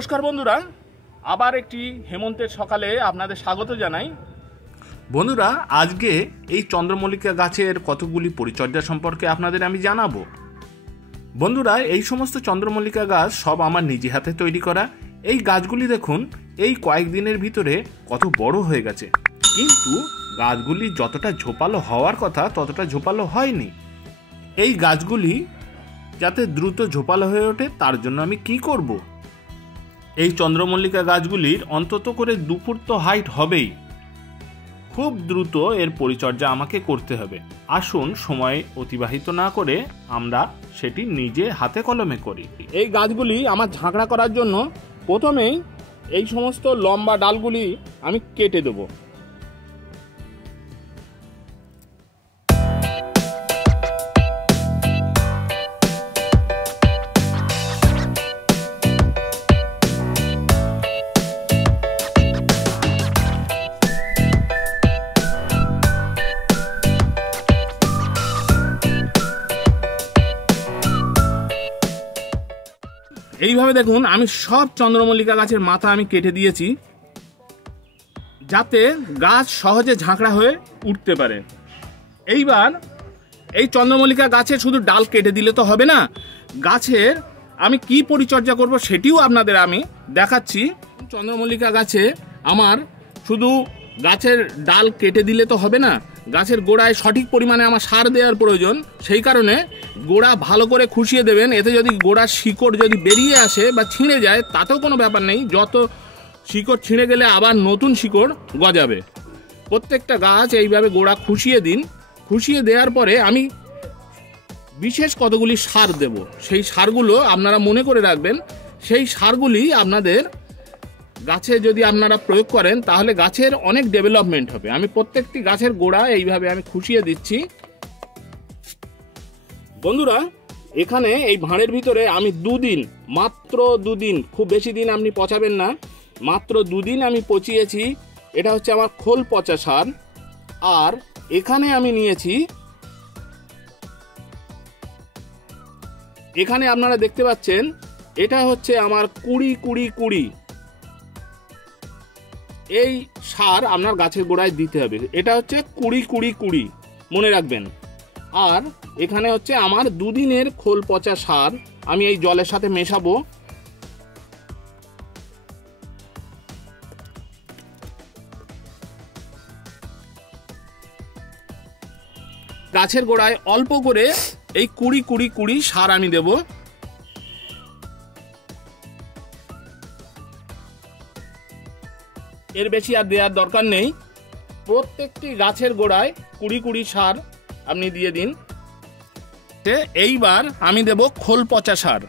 নমস্কার বন্ধুরা, আবার একটি হেমন্তের সকালে আপনাদের স্বাগত জানাই। বন্ধুরা, আজকে এই চন্দ্রমল্লিকা গাছের কতগুলি পরিচর্যা সম্পর্কে আপনাদের আমি জানাবো। বন্ধুরা, এই সমস্ত চন্দ্রমল্লিকা গাছ সব আমার নিজে হাতে তৈরি করা। এই গাছগুলি দেখুন, এই কয়েকদিনের ভিতরে কত বড় হয়ে গেছে, কিন্তু গাছগুলি যতটা ঝোপালো হওয়ার কথা ততটা ঝোপালো হয়নি। এই গাছগুলি যাতে দ্রুত ঝোপালো হয়ে ওঠে তার জন্য আমি কি করব? এই চন্দ্রমল্লিকা গাছগুলির অন্তত করে 2 ফুট তো হাইট হবেই। খুব দ্রুত এর পরিচর্যা আমাকে করতে হবে। আসুন সময় অতিবাহিত না করে আমরা সেটি নিজে হাতে কলমে করি। এই গাছগুলি আমার ঝাঁকড়া করার জন্য প্রথমেই এই সমস্ত লম্বা ডালগুলি আমি কেটে দেবো। এইভাবে দেখুন, আমি সব চন্দ্রমল্লিকা গাছের মাথা আমি কেটে দিয়েছি, যাতে গাছ সহজে ঝাঁকড়া হয়ে উঠতে পারে। এইবার এই চন্দ্রমল্লিকা গাছের শুধু ডাল কেটে দিলে তো হবে না, গাছের আমি কি পরিচর্যা করব সেটিও আপনাদের আমি দেখাচ্ছি। চন্দ্রমল্লিকা গাছে আমার শুধু গাছের ডাল কেটে দিলে তো হবে না, গাছের গোড়ায় সঠিক পরিমাণে আমার সার দেওয়ার প্রয়োজন। সেই কারণে গোড়া ভালো করে খুশিয়ে দেবেন। এতে যদি গোড়ার শিকড় যদি বেরিয়ে আসে বা ছিঁড়ে যায় তাতেও কোনো ব্যাপার নেই, যত শিকড় ছিঁড়ে গেলে আবার নতুন শিকড় গজাবে। প্রত্যেকটা গাছ এইভাবে গোড়া খুশিয়ে দিন। খুশিয়ে দেওয়ার পরে আমি বিশেষ কতগুলি সার দেব। সেই সারগুলো আপনারা মনে করে রাখবেন। সেই সারগুলি আপনাদের গাছে যদি আপনারা প্রয়োগ করেন তাহলে গাছের অনেক ডেভেলপমেন্ট হবে। আমি প্রত্যেকটি গাছের গোড়া এইভাবে আমি খুশিয়ে দিচ্ছি। বন্ধুরা, এখানে এই ভাঁড়ের ভিতরে আমি মাত্র 2 দিন, খুব বেশি দিন আপনি পচাবেন না, মাত্র 2 দিন আমি পচিয়েছি। এটা হচ্ছে আমার খোল পচা সার। আর এখানে আমি নিয়েছি, এখানে আপনারা দেখতে পাচ্ছেন, এটা হচ্ছে আমার 20-20-20। এই সার আপনার গাছের গোড়ায় দিতে হবে। এটা হচ্ছে 20-20-20 মনে রাখবেন। আর এখানে হচ্ছে আমার 2 দিনের খোল পচা সার আমি এই জলের সাথে মেশাবো। গাছের গোড়ায় অল্প করে এই 20-20-20 সার আমি দেব। এর বেশি আর দেওয়ার দরকার নেই। প্রত্যেকটি গাছের গোড়ায় 20-20 সার আপনি দিয়ে দিন। এইবার আমি দেব খোল পচা সার।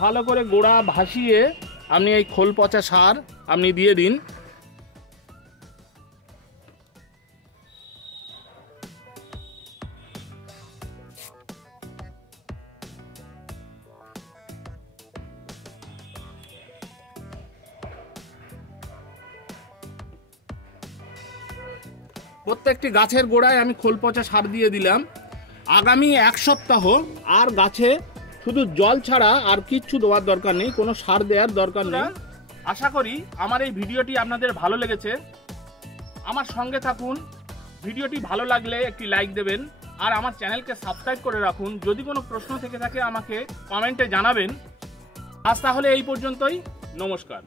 ভালো করে গোড়া ভাসিয়ে আপনি এই খোল পচা সার আপনি দিয়ে দিন। প্রত্যেকটি গাছের গোড়ায় আমি খোল পচা সার দিয়ে দিলাম। আগামী 1 সপ্তাহ আর গাছে শুধু জল ছাড়া আর কিচ্ছু দেওয়ার দরকার নেই, কোনো সার দেওয়ার দরকার নেই। আশা করি আমার এই ভিডিওটি আপনাদের ভালো লেগেছে। আমার সঙ্গে থাকুন। ভিডিওটি ভালো লাগলে একটি লাইক দেবেন, আর আমার চ্যানেলকে সাবস্ক্রাইব করে রাখুন। যদি কোনো প্রশ্ন থেকে থাকে আমাকে কমেন্টে জানাবেন। আজ তাহলে এই পর্যন্তই। নমস্কার।